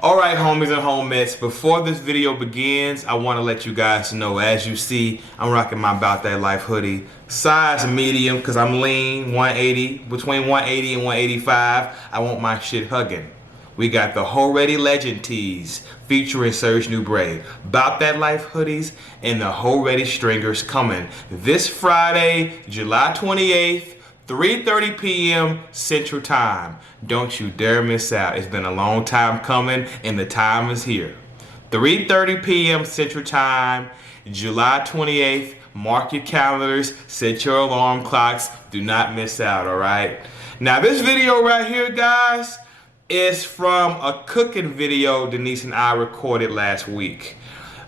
Alright, homies and homies, before this video begins, I want to let you guys know, as you see, I'm rocking my About That Life hoodie. Size medium, because I'm lean, 180, between 180 and 185. I want my shit hugging. We got the Ho Ready Legend tees, featuring Serge Nubray, About That Life hoodies, and the Ho Ready stringers coming this Friday, July 28th, 3:30 p.m. Central Time. Don't you dare miss out. It's been a long time coming and the time is here. 3:30 p.m. Central Time, July 28th. Mark your calendars, set your alarm clocks. Do not miss out, alright? Now this video right here, guys, is from a cooking video Deneese and I recorded last week.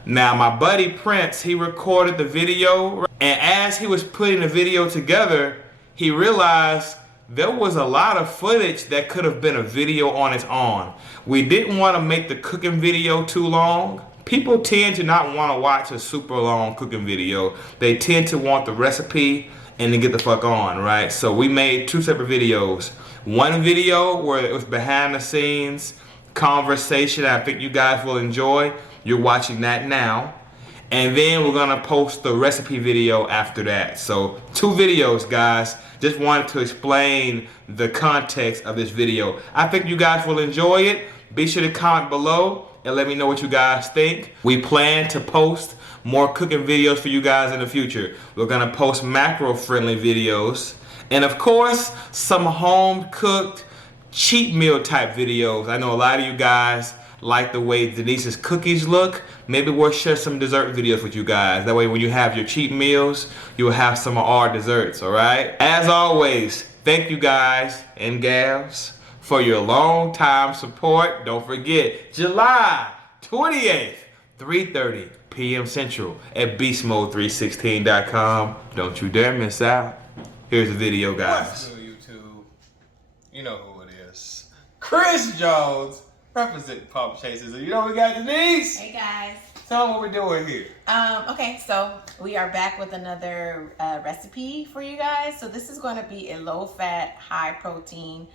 Now my buddy Prince, he recorded the video, and as he was putting the video together, he realized there was a lot of footage that could have been a video on its own. We didn't want to make the cooking video too long. People tend to not want to watch a super long cooking video. They tend to want the recipe and then get the fuck on, right? So we made two separate videos. One video where it was behind the scenes conversation I think you guys will enjoy. You're watching that now. And then we're gonna post the recipe video after that. So 2 videos, guys. Just wanted to explain the context of this video. I think you guys will enjoy it. Be sure to comment below and let me know what you guys think. We plan to post more cooking videos for you guys in the future. We're gonna post macro-friendly videos. And of course, some home-cooked cheat meal type videos. I know a lot of you guys like the way Denese's cookies look. Maybe we'll share some dessert videos with you guys. That way when you have your cheat meals, you'll have some of our desserts, alright? As always, thank you guys and gals for your long time support. Don't forget, July 28th, 3:30 p.m. Central at beastmode316.com. Don't you dare miss out. Here's the video, guys. What's good, YouTube? You know who it is. Chris Jones. Represent Pump Chasers. And you know we got Deneese. Hey guys. Tell them what we're doing here. Okay, so we are back with another recipe for you guys. So this is going to be a low-fat, high-protein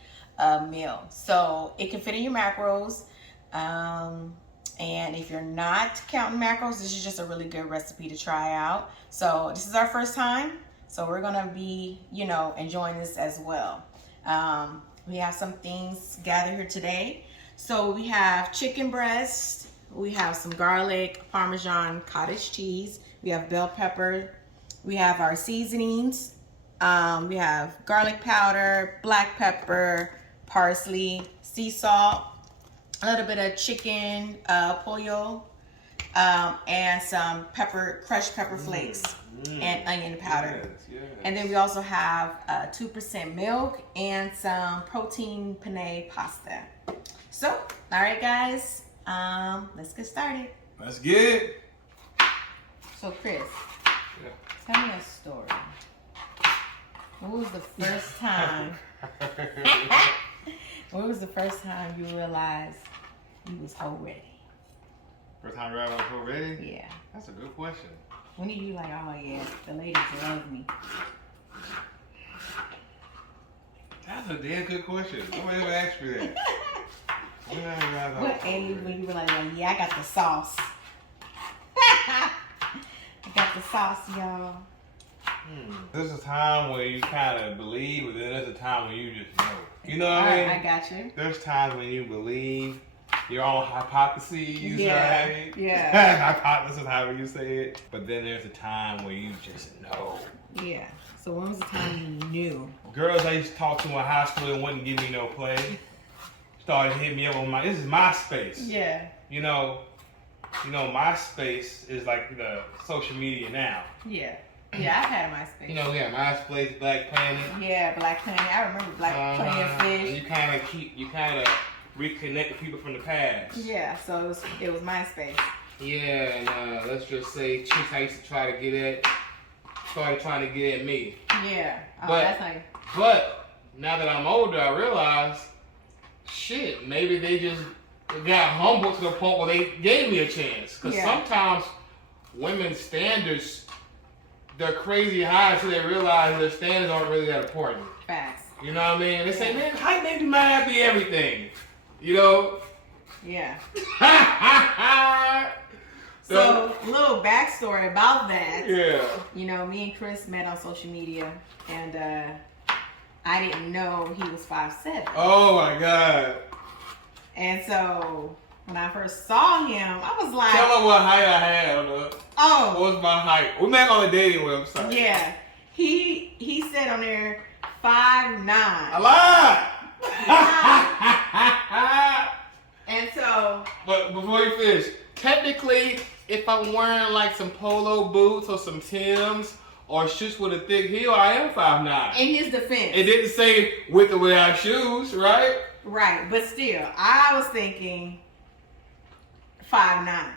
meal. So it can fit in your macros. And if you're not counting macros, this is just a really good recipe to try out. So this is our first time. So we're going to be, enjoying this as well. We have some things gathered here today. So we have chicken breast, we have some garlic, Parmesan, cottage cheese, we have bell pepper, we have our seasonings, we have garlic powder, black pepper, parsley, sea salt, a little bit of chicken pollo, and some crushed pepper flakes and onion powder. Yes. And then we also have 2% milk and some protein penne pasta. So, all right, guys, let's get started. Let's get it. So, Chris, tell me a story. What was the first time? What was the first time you realized you was Ho Ready? First time you realized I was Ho Ready? Yeah. That's a good question. When did you like, oh yeah, the ladies love me? That's a damn good question. Nobody ever asked me that. What age when you were like, yeah, I got the sauce. I got the sauce, y'all. There's a time where you kind of believe, but then there's a time when you just know. You know what I mean? I got you. There's times when you believe your own hypotheses, right? Yeah. Hypothesis, however you say it. But then there's a time where you just know. Yeah. So when was the time you knew? Girls I used to talk to in high school and wouldn't give me no play started hitting me up on this is MySpace. Yeah. You know, MySpace is like the social media now. Yeah. Yeah, I've had MySpace. You know, we had MySpace, Black Planet. Yeah, Black Planet. I remember Black Planet Fish. You kind of reconnect with people from the past. Yeah, so it was MySpace. Yeah, and let's just say chicks I used to try to get at started trying to get at me. Yeah. Oh, but, that's like. But now that I'm older, I realize, shit, maybe they just got humble to the point where they gave me a chance. Because sometimes women's standards, they're crazy high until they realize their standards aren't really that important. Facts. You know what I mean? They say, man, height may not be everything. You know? Yeah. So, little backstory about that. Yeah. You know, me and Chris met on social media, and I didn't know he was 5'7". Oh my God. And so when I first saw him, I was like, Tell her what height I had. "Oh, What was my height?" We met on a dating website. yeah." He said on there 5'9". I lied. And so, But before you finish, technically, if I'm wearing like some polo boots or some Timbs or shoes with a thick heel, I am 5'9". in his defense, It didn't say with or without shoes, right? right? But still, I was thinking 5'9".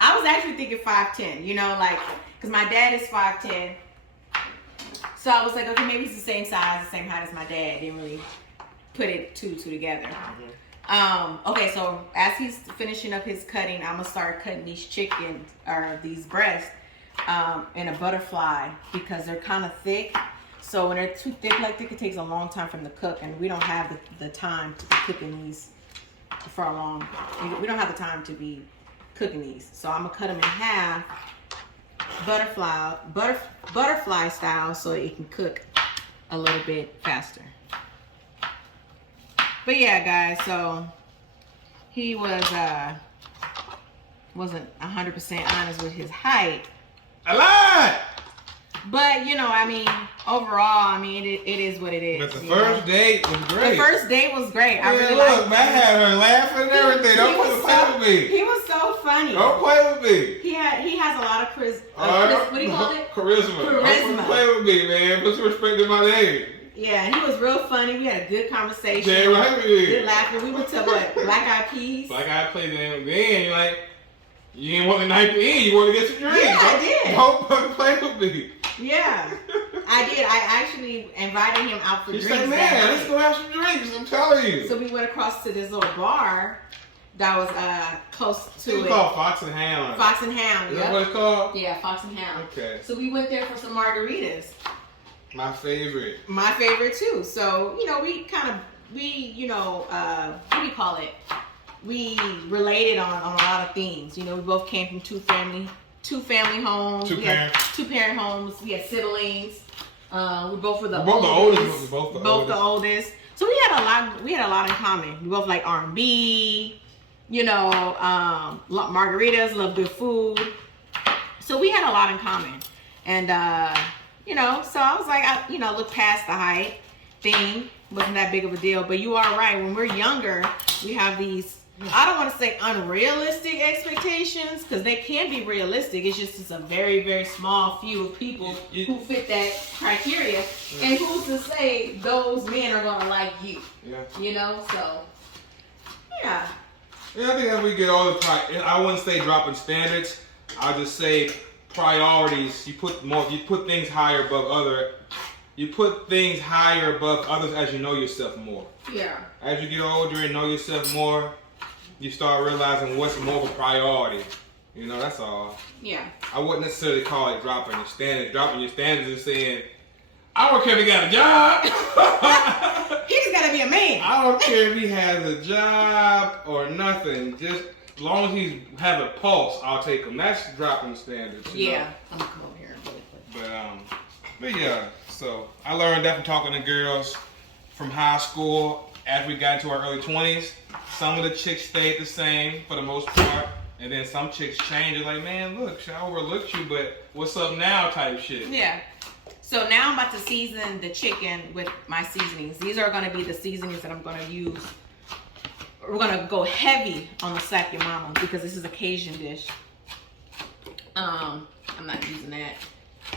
I was actually thinking 5'10". You know, like, cause my dad is 5'10". So I was like, okay, maybe he's the same size, the same height as my dad. Didn't really put it two together. Okay, so as he's finishing up his cutting, I'm gonna start cutting these chicken or these breasts in a butterfly because they're kind of thick. So when they're too thick like this, it takes a long time for them to cook, and we don't have the time to be cooking these for a long. We don't have the time to be cooking these. So I'm gonna cut them in half, butterfly style, so it can cook a little bit faster. But yeah, guys, so he wasn't 100% honest with his height. I lied. But you know, I mean, overall, I mean, it is what it is. But the first date was great. The first date was great. I Yeah, really look, liked man, I had her laughing and everything. Don't play with me. He was so funny. Don't play with me. He has a lot of what do you call it? Charisma. Charisma. Don't play with me, man. Put some respect in my name. Yeah, he was real funny. We had a good conversation. Damn right we did. Good laughter. We went to what? Black Eyed Peas. Like I played them then, you're like, you didn't want the night to end. You want to get some drinks. Yeah, I did. Don't fucking play with me. Yeah, I did. I actually invited him out for He drinks. said, man, let's go have some drinks. I'm telling you. So we went across to this little bar that was close to It's called Fox and Hound. Fox and Hound. Is Yep. that what it's called? Yeah, Fox and Hound. Okay. So we went there for some margaritas. My favorite. My favorite too. So, you know, what do you call it? We related on a lot of things. You know, we both came from two family homes. Two parent homes. We had siblings. We both were the We're oldest. both the both oldest. the oldest. So we had a lot in common. We both like R&B, you know, love margaritas, love good food. So we had a lot in common. And you know, so I was like, look past the height thing. Wasn't that big of a deal. But you are right. When we're younger, we have these, I don't want to say unrealistic expectations, because they can be realistic. It's just it's a very, very small few of people who fit that criteria. Yeah. And who's to say those men are going to like you? Yeah. You know, so, yeah. Yeah, I think as we get older, I wouldn't say dropping standards. I'll just say priorities. You put things higher above others as you know yourself more. Yeah. As you get older and know yourself more, you start realizing what's more of a priority. You know, that's all. Yeah. I wouldn't necessarily call it dropping your standards. Dropping your standards is saying, I don't care if he got a job. He just got to be a man. I don't care if he has a job or nothing. Just as long as he has a pulse, I'll take him. That's dropping standards. You know? I'm going to come over here really quick. But yeah, so I learned that from talking to girls from high school. As we got into our early 20s, some of the chicks stayed the same for the most part, and then some chicks changed. They're like, man, look, I overlooked you, but what's up now type shit. Yeah. So now I'm about to season the chicken with my seasonings. These are going to be the seasonings that I'm going to use. We're going to go heavy on the Slap Your Mama because this is a Cajun dish. I'm not using that,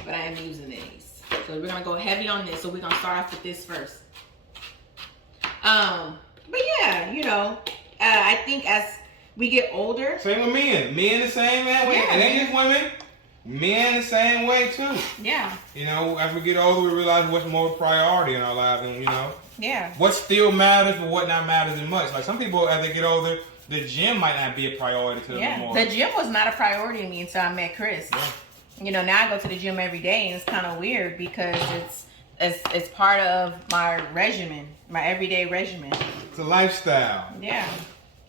but I am using these. So we're going to go heavy on this. So we're going to start off with this first. But yeah, you know, I think as we get older. Same with men. Men the same way. Yeah, it ain't just women. Men the same way too. Yeah. You know, as we get older, we realize what's more priority in our lives, and you know, yeah, what still matters, but what not matters as much. Like some people, as they get older, the gym might not be a priority to them anymore. The gym was not a priority to me until I met Chris. Yeah. You know, now I go to the gym every day, and it's kind of weird because it's part of my regimen, my everyday regimen. It's a lifestyle. Yeah.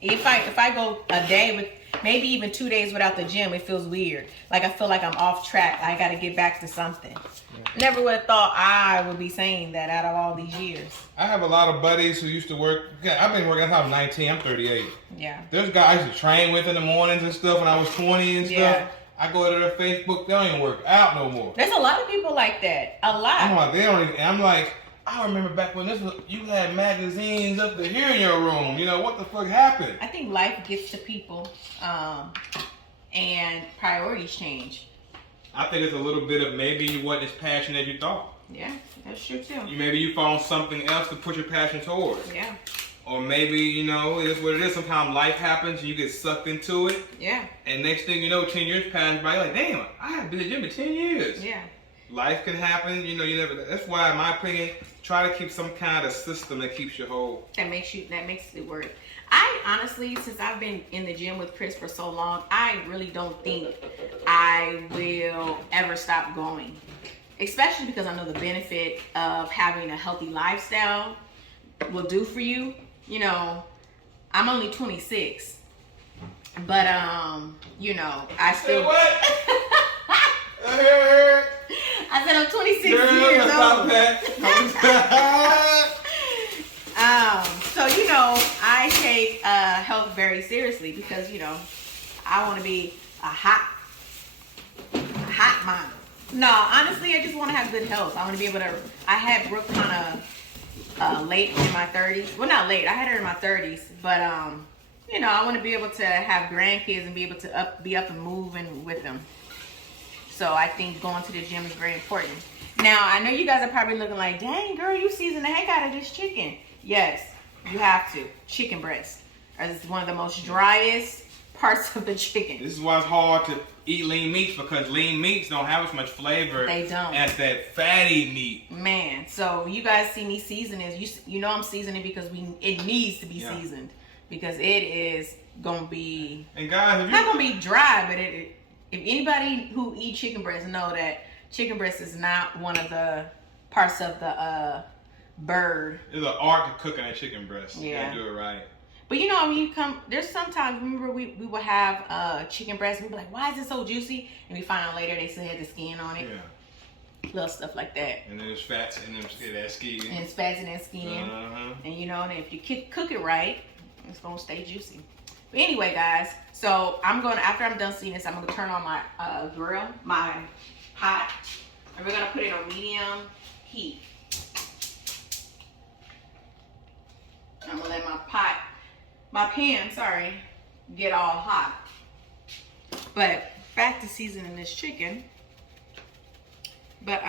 If I go a day with maybe even 2 days without the gym, it feels weird. Like I feel like I'm off track. I got to get back to something. Never would have thought I would be saying that out of all these years. I have a lot of buddies who used to work. Yeah, I've been working since I was 19. I'm 38. Yeah. There's guys I used to train with in the mornings and stuff when I was 20 and stuff. Yeah. I go to their Facebook, they don't even work out no more. There's a lot of people like that. A lot. I'm like, they don't even, I'm like, I remember back when you had magazines up to here in your room. You know, what the fuck happened? I think life gets to people and priorities change. I think it's a little bit of maybe you wasn't as passionate as you thought. Yeah, that's true too. Maybe you found something else to put your passion towards. Yeah. Or maybe, you know, it is what it is. Sometimes life happens and you get sucked into it. Yeah. And next thing you know, 10 years pass by, you're like, damn, I haven't been to the gym in 10 years. Yeah. Life can happen, you know, you never, that's why, in my opinion, try to keep some kind of system that keeps you whole. That makes it work. I honestly, since I've been in the gym with Chris for so long, I really don't think I will ever stop going. Especially because I know the benefit of having a healthy lifestyle will do for you. You know, I'm only 26, but you know, I still. What? I said I'm 26 years old. So you know, I take health very seriously because you know, I want to be a hot mom. No, honestly, I just want to have good health. I want to be able to. I had Brooke kind of late in my 30s. Well, not late. I had her in my 30s, but you know, I want to be able to have grandkids and be able to be up and moving with them. So I think going to the gym is very important. Now, I know you guys are probably looking like, dang, girl, you season the heck out of this chicken. Yes, you have to. Chicken breast is one of the most driest parts of the chicken. This is why it's hard to eat lean meats, because lean meats don't have as much flavor They don't. as that fatty meat. Man, so you guys see me seasoning. You know I'm seasoning because it needs to be seasoned, because it is gonna be. And guys, not gonna be dry, but if anybody who eat chicken breast know that chicken breast is not one of the parts of the bird. It's an art to cooking a chicken breast. Yeah. You gotta do it right. But you know, when you come, there's sometimes, remember we would have chicken breast, and we'd be like, why is it so juicy? And we find out later they still had the skin on it. Yeah. Little stuff like that. And there's fats in them, that skin. And it's fats in that skin. And you know, and if you cook it right, it's gonna stay juicy. But anyway, guys, so after I'm done seeing this, I'm gonna turn on my grill, my pot, and we're gonna put it on medium heat. I'm gonna let my pan, get all hot. But back to seasoning this chicken. But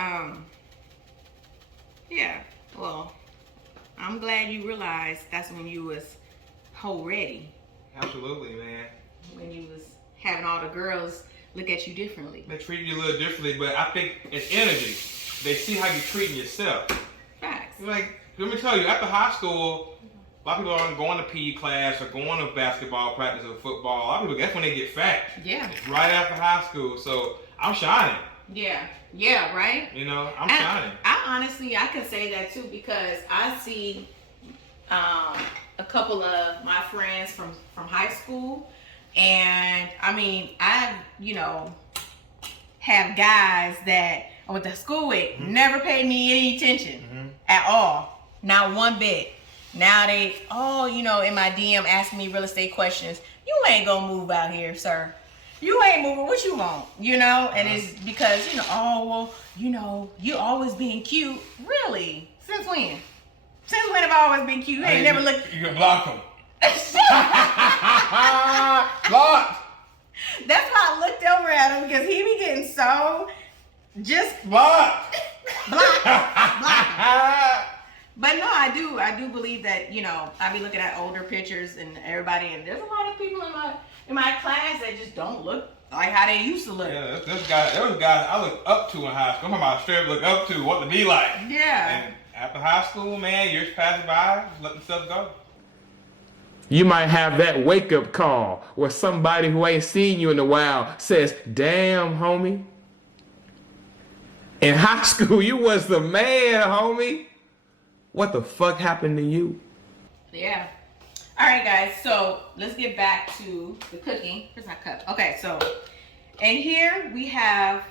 yeah, well, I'm glad you realized that's when you was whole ready. Absolutely, man. When you was having all the girls look at you differently. They treat you a little differently, but I think it's energy. They see how you're treating yourself. Facts. Like, let me tell you, after high school, a lot of people aren't going to PE class or going to basketball practice or football. A lot of people, that's when they get fat. Yeah. It's right after high school. So I'm shining. Yeah, right? You know, I'm shining. I can say that too, because I see a couple of my friends from high school, and I mean, I have guys that I went to school with, never paid me any attention at all, not one bit. Now they in my DM asking me real estate questions. You ain't gonna move out here, sir. You ain't moving. What you want? And it's because you always being cute. Really? Since when? Since when have I always been cute? You ain't never looked. You can block them. Blocked. That's why I looked over at him, because he be getting so just blocked. But no, I do believe that I be looking at older pictures and everybody, and there's a lot of people in my class that just don't look like how they used to look. Yeah, there was guys I looked up to in high school. I'm talking about straight look up to, what to be like. Yeah. And after high school, man, years passing by, just letting stuff go. You might have that wake-up call where somebody who ain't seen you in a while says, damn, homie. In high school, you was the man, homie. What the fuck happened to you? Yeah. All right, guys. So let's get back to the cooking. Here's my cup. Okay, so and here we have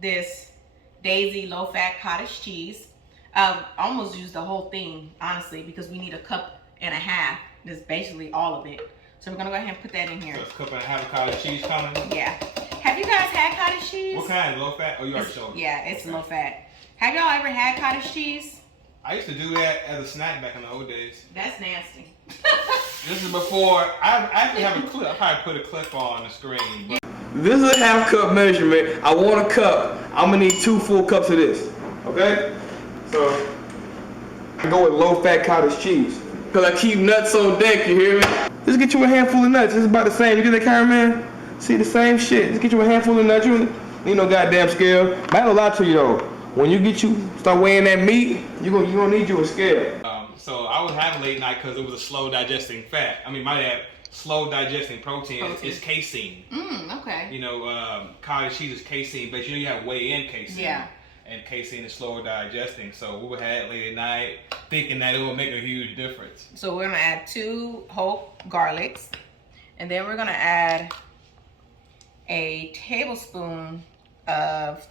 this Daisy low-fat cottage cheese. Almost used the whole thing, honestly, because we need a cup and a half. That's basically all of it. So we're gonna go ahead and put that in here. So it's a cup and a half of cottage cheese coming. Yeah. Have you guys had cottage cheese? What kind? Low fat? Oh, you already showed me. Yeah, it's low fat. Have y'all ever had cottage cheese? I used to do that as a snack back in the old days. That's nasty. This is before, I actually have a clip. I probably put a clip on the screen. But this is a half cup measurement. I want a cup. I'm gonna need 2 full cups of this. Okay? So, I go with low fat cottage cheese. Cause I keep nuts on deck, you hear me? Just get you a handful of nuts. It's about the same. You get that, cameraman? See the same shit. Just get you a handful of nuts. You need no goddamn scale. But I ain't gonna lie to you though. When you start weighing that meat, you gonna need you a scale. So I would have late night because it was a slow digesting fat. I mean, my dad, slow digesting protein. Is casein. Okay. You know, cottage cheese is casein, but you know you have whey in casein. Yeah. And casein is slower digesting. So we would have it late at night, thinking that it would make a huge difference. So we're gonna add 2 whole garlics, and then we're gonna add a tablespoon of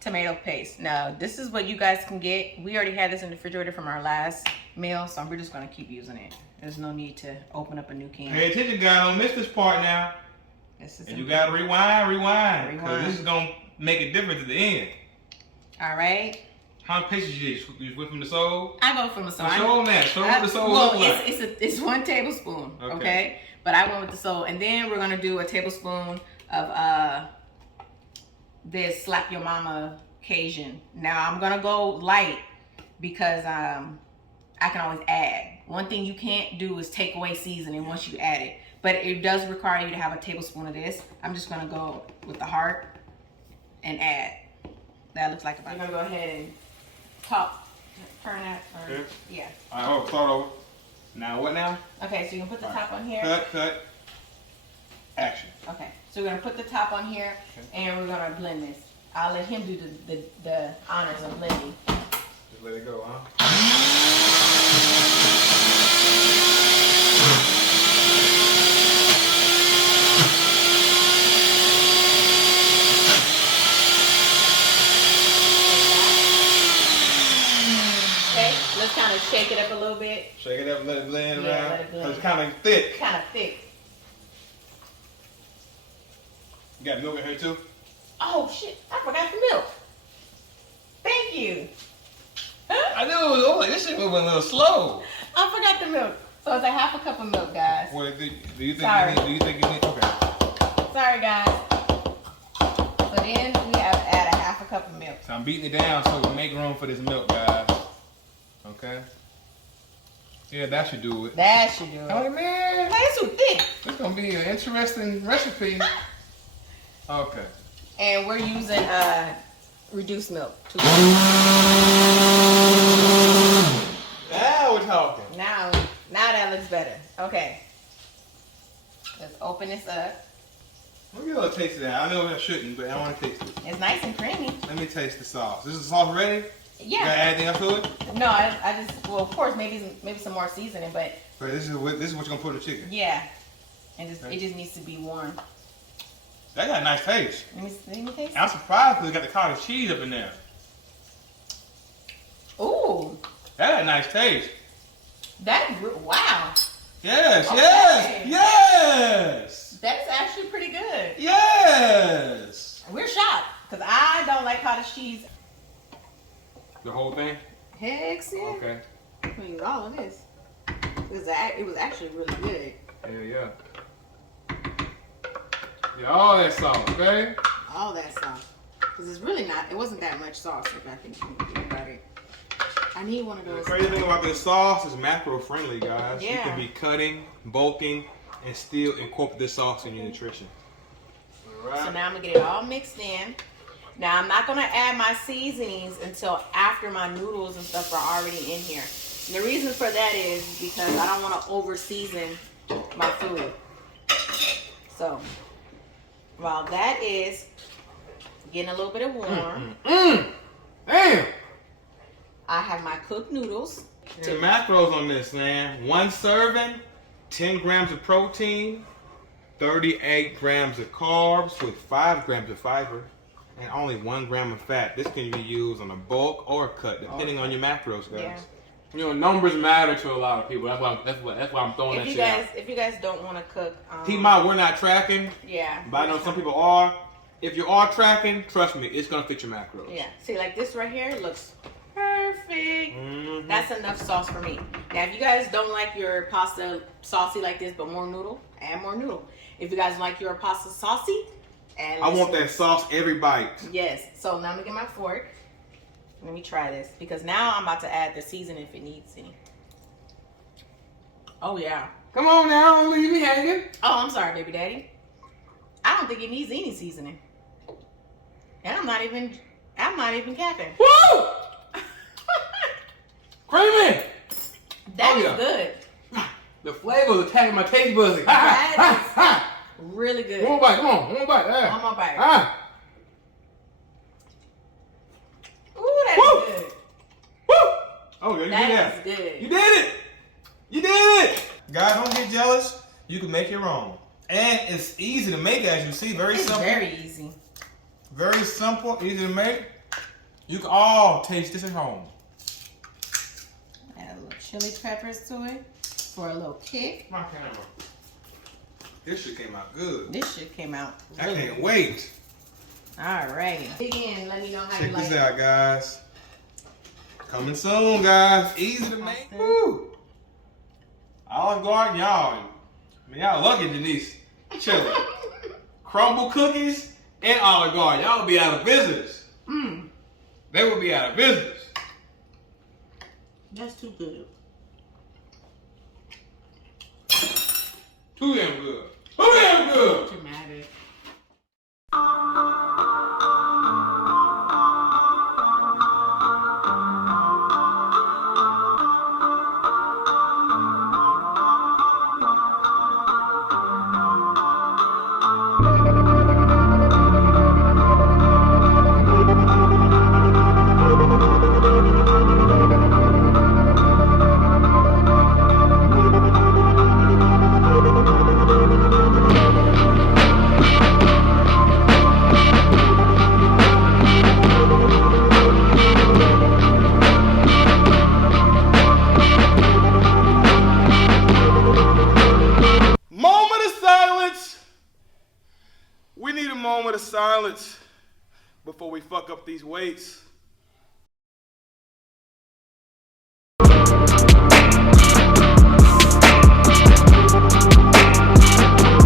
tomato paste. Now this is what you guys can get. We already had this in the refrigerator from our last meal, so we're just gonna keep using it. There's no need to open up a new can. Pay attention, guys. Don't miss this part now. This is and you gotta rewind. Because this is gonna make a difference at the end. All right. How many pieces you whip from the soul? I go from the soul. Show them that. Show them the soul. Well, it's 1 tablespoon. Okay. But I went with the soul, and then we're gonna do a tablespoon of this slap your mama Cajun. Now I'm gonna go light because I can always add. One thing you can't do is take away seasoning once you add it, but it does require you to have a tablespoon of this. I'm just gonna go with the heart and add. That looks like I'm gonna go ahead and turn that. Yeah. All right, start over. Now what now? Okay, so you can put the top on here. Cut. Action. Okay, so we're gonna put the top on here, and we're gonna blend this. I'll let him do the honors of blending. Just let it go, huh? Okay, let's kind of shake it up a little bit. Shake it up, let it blend Yeah, around. let it blend. It's kind of thick. Kind of thick. You got milk in here too? Oh shit, I forgot the milk. Thank you. I knew it was over. This shit moving a little slow. I forgot the milk. So it's a half a cup of milk, guys. What, do you think Sorry. you need? Okay. Sorry, guys. So then we have to add a half a cup of milk. So I'm beating it down so we can make room for this milk, guys. Okay. Yeah, that should do it. That should do it. Oh man, Why it's so thick? it's gonna be an interesting recipe. Okay. And we're using reduced milk too. Now we're talking. Now that looks better. Okay. Let's open this up. Let me get a little taste of that. I know I shouldn't, but I want to taste it. It's nice and creamy. Let me taste the sauce. Is the sauce ready? Yeah. You gotta add anything else to it? No, I just, well, of course, maybe some more seasoning, but But this is what you're gonna put in the chicken. yeah, and it just needs to be warm. That got a nice taste. Let me taste. I'm surprised because it got the cottage cheese up in there. Ooh, That got a nice taste. wow, Yes, Okay. yes. that's actually pretty good. Yes. We're shocked because I don't like cottage cheese. The whole thing? Heck, yeah. Okay. I mean, all of this. It was actually really good. Yeah. Yeah, all that sauce, okay? All that sauce. Because it's really not, it wasn't that much sauce if I think about it. I need one of The those. crazy thing about this sauce is macro friendly, guys. You Yeah. can be cutting, bulking, and still incorporate this sauce in your nutrition. All right. So now I'm going to get it all mixed in. Now I'm not going to add my seasonings until after my noodles and stuff are already in here. And the reason for that is because I don't want to over season my food. So while that is getting a little bit of warm, Damn. I have my cooked noodles. The macros on this, man. 1 serving, 10 grams of protein, 38 grams of carbs with 5 grams of fiber, and only 1 gram of fat. This can be used on a bulk or a cut, depending on your macros, guys. Yeah. You know, numbers matter to a lot of people. That's why I'm throwing that shit out. If you guys don't want to cook, Keep in mind, we're not tracking. Yeah. But I know some people are. If you are tracking, trust me, it's gonna fit your macros. Yeah. See, like this right here looks perfect. That's enough sauce for me. Now, if you guys don't like your pasta saucy like this, but more noodle, add more noodle. If you guys like your pasta saucy, add I want less. that sauce every bite. Yes. So now I'm gonna get my fork. Let me try this because now I'm about to add the seasoning if it needs any. Oh yeah. Come on now, don't leave me hanging. Oh, I'm sorry, baby daddy. I don't think it needs any seasoning. And I'm not even capping. Woo! Creamy! That Oh, is yeah. good. The flavor is attacking my taste buds. That is really good. One more bite, come on, one more bite. Yeah. One more bite. Ah. Ooh, that Woo! is good. Woo! Oh, yeah, you did That that. is good. You did it! You did it! Guys, don't get jealous. You can make your own. And it's easy to make, as you see. Very It's simple. very easy. Very simple, easy to make. You can all taste this at home. Add a little chili peppers to it for a little kick. My camera. This shit came out good. This shit came out I really can't good. wait. Alrighty. Dig in. Let me know how Check you like this it. out, guys. Coming soon, guys. Easy to make. Woo! Olive Garden, y'all. I mean, y'all lucky, Deneese. Chill. Crumble cookies and Olive Garden. Y'all would be out of business. They would be out of business. That's too good. Too damn good. Too damn good. Dramatic. Moment of silence. We need a moment of silence before we fuck up these weights.